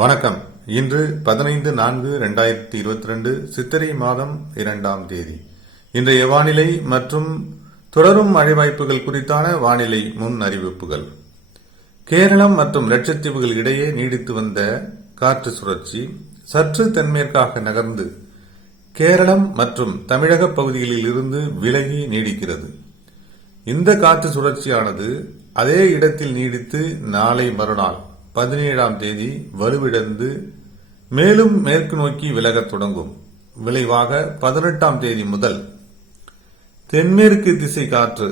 வணக்கம். இன்று 15/4/2022 சித்திரை மாதம் 2ஆம் தேதி. இன்றைய வானிலை மற்றும் தொடரும் மழை வாய்ப்புகள் குறித்தான வானிலை முன் அறிவிப்புகள். கேரளம் மற்றும் லட்சத்தீவுகள் இடையே நீடித்து வந்த காற்று சுழற்சி சற்று தென்மேற்காக நகர்ந்து கேரளம் மற்றும் தமிழக பகுதிகளில் இருந்து விலகி நீடிக்கிறது. இந்த காற்று சுழற்சியானது அதே இடத்தில் நீடித்து நாளை மறுநாள் 17ஆம் தேதி வலுவிழந்து மேலும் மேற்கு நோக்கி விலகத் தொடங்கும். விளைவாக 18ஆம் தேதி முதல் தென்மேற்கு திசை காற்று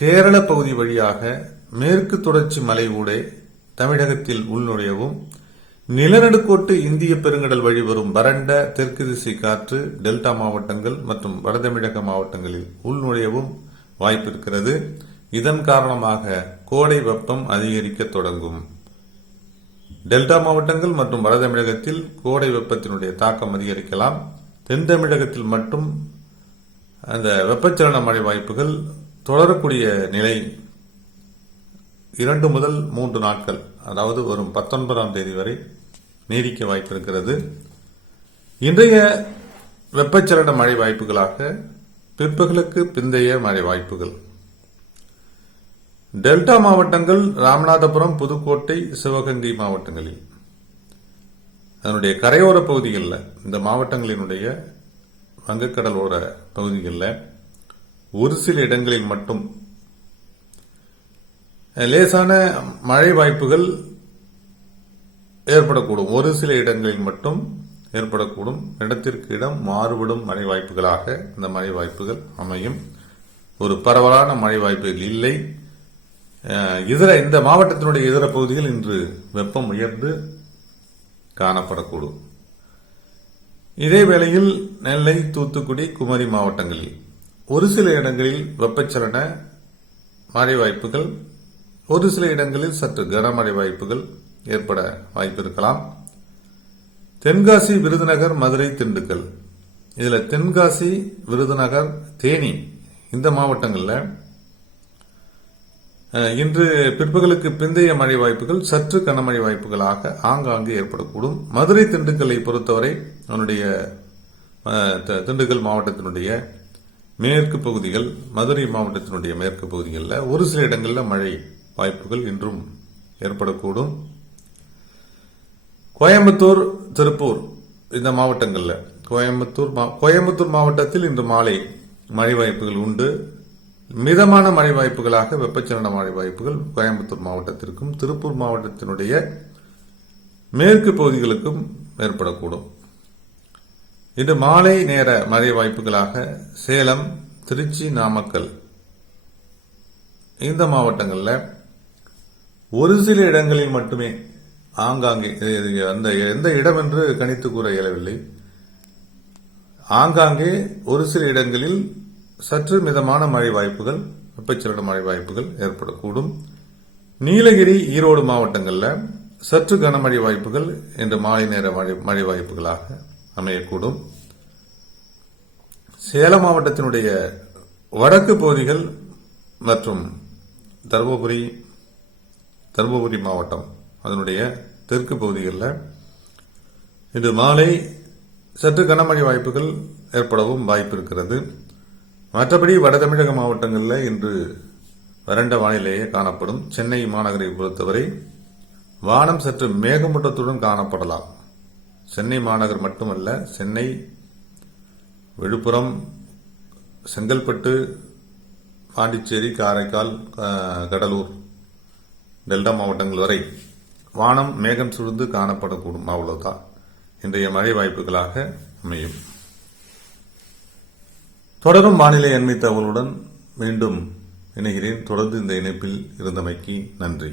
கேரள பகுதி வழியாக மேற்கு தொடர்ச்சி மலை ஊடே தமிழகத்தில் உள்நுழையவும், நிலநடுக்கோட்டு இந்திய பெருங்கடல் வழி வரும் வறண்ட தெற்கு திசை காற்று டெல்டா மாவட்டங்கள் மற்றும் வடதமிழக மாவட்டங்களில் உள்நுழையவும் வாய்ப்பிருக்கிறது. இதன் காரணமாக கோடை வெப்பம் அதிகரிக்க தொடங்கும். டெல்டா மாவட்டங்கள் மற்றும் வட தமிழகத்தில் கோடை வெப்பத்தினுடைய தாக்கம் அதிகரிக்கலாம். தென் தமிழகத்தில் மட்டும் அந்த வெப்பச்சலன மழை வாய்ப்புகள் தொடரக்கூடிய நிலை 2 முதல் 3 நாட்கள், அதாவது வரும் 19ஆம் தேதி வரை நீடிக்க வாய்ப்பிருக்கிறது. இன்றைய வெப்பச்சலன மழை வாய்ப்புகளாக பிற்பகலுக்கு பிந்தைய மழை வாய்ப்புகள். டெல்டா மாவட்டங்கள் ராமநாதபுரம், புதுக்கோட்டை, சிவகங்கை மாவட்டங்களில், அதனுடைய கரையோர பகுதிகளில், இந்த மாவட்டங்களினுடைய வங்கக்கடலோர பகுதிகளில் ஒரு சில இடங்களில் மட்டும் லேசான மழை வாய்ப்புகள் ஏற்படக்கூடும். ஒரு சில இடங்களில் மட்டும் ஏற்படக்கூடும். இடத்திற்கு இடம் மாறுபடும் மழை வாய்ப்புகளாக இந்த மழை வாய்ப்புகள் அமையும். ஒரு பரவலான மழை வாய்ப்புகள் இல்லை. இந்த மாவட்டத்தினுடைய இதர பகுதிகள் இன்று வெப்பம் உயர்ந்து காணப்படக்கூடும். இதே வேளையில் நெல்லை, தூத்துக்குடி, குமரி மாவட்டங்களில் ஒரு சில இடங்களில் வெப்பச்சலன மழை வாய்ப்புகள், ஒரு சில இடங்களில் சற்று கனமழை வாய்ப்புகள் ஏற்பட வாய்ப்பிருக்கலாம். தென்காசி, விருதுநகர், மதுரை, திண்டுக்கல், இதுல தென்காசி, விருதுநகர், தேனி இந்த மாவட்டங்களில் இன்று பிற்பகலுக்கு பிந்தைய மழை வாய்ப்புகள் சற்று கனமழை வாய்ப்புகளாக ஆங்காங்கு ஏற்படக்கூடும். மதுரை, திண்டுக்கல்லை பொறுத்தவரை அவனுடைய திண்டுக்கல் மாவட்டத்தினுடைய மேற்கு பகுதிகள், மதுரை மாவட்டத்தினுடைய மேற்கு பகுதிகளில் ஒரு சில இடங்களில் மழை வாய்ப்புகள் இன்றும் ஏற்படக்கூடும். கோயம்புத்தூர், திருப்பூர் இந்த மாவட்டங்களில், கோயம்புத்தூர் மாவட்டத்தில் இன்று மாலை மழை வாய்ப்புகள் உண்டு. மிதமான மழை வாய்ப்புகளாக வெப்பச்சலன மழை வாய்ப்புகள் கோயம்புத்தூர் மாவட்டத்திற்கும் திருப்பூர் மாவட்டத்தினுடைய மேற்கு பகுதிகளுக்கும் ஏற்படக்கூடும். இன்று மாலை நேர மழை வாய்ப்புகளாக சேலம், திருச்சி, நாமக்கல் இந்த மாவட்டங்களில் ஒரு சில இடங்களில் மட்டுமே ஆங்காங்கே, எந்த இடம் என்று கணித்து கூற இயலவில்லை, ஆங்காங்கே ஒரு சில இடங்களில் சற்று மிதமான மழை வாய்ப்புகள், வெப்பச்சலன மழை வாய்ப்புகள் ஏற்படக்கூடும். நீலகிரி, ஈரோடு மாவட்டங்களில் சற்று கனமழை வாய்ப்புகள் இன்று மாலை நேர மழை வாய்ப்புகளாக அமையக்கூடும். சேலம் மாவட்டத்தினுடைய வடக்கு பகுதிகள் மற்றும் தருமபுரி மாவட்டம் அதனுடைய தெற்கு பகுதிகளில் இன்று மாலை சற்று கனமழை வாய்ப்புகள் ஏற்படவும் வாய்ப்பு இருக்கிறது. மற்றபடி வட தமிழக மாவட்டங்களில் இன்று வறண்ட வானிலையே காணப்படும். சென்னை மாநகரை பொறுத்தவரை வானம் சற்று மேகமூட்டத்துடன் காணப்படலாம். சென்னை மாநகர் மட்டுமல்ல, சென்னை, விழுப்புரம், செங்கல்பட்டு, பாண்டிச்சேரி, காரைக்கால், கடலூர், டெல்டா மாவட்டங்கள் வரை வானம் மேகம் சூழ்ந்து காணப்படக்கூடும். அவ்வளவுதான் இன்றைய மழை வாய்ப்புகளாக அமையும். தொடரும் வானிலை அண்மை தகவலுடன் மீண்டும் இணைகிறேன். தொடர்ந்து இந்த இணைப்பில் இருந்தமைக்கு நன்றி.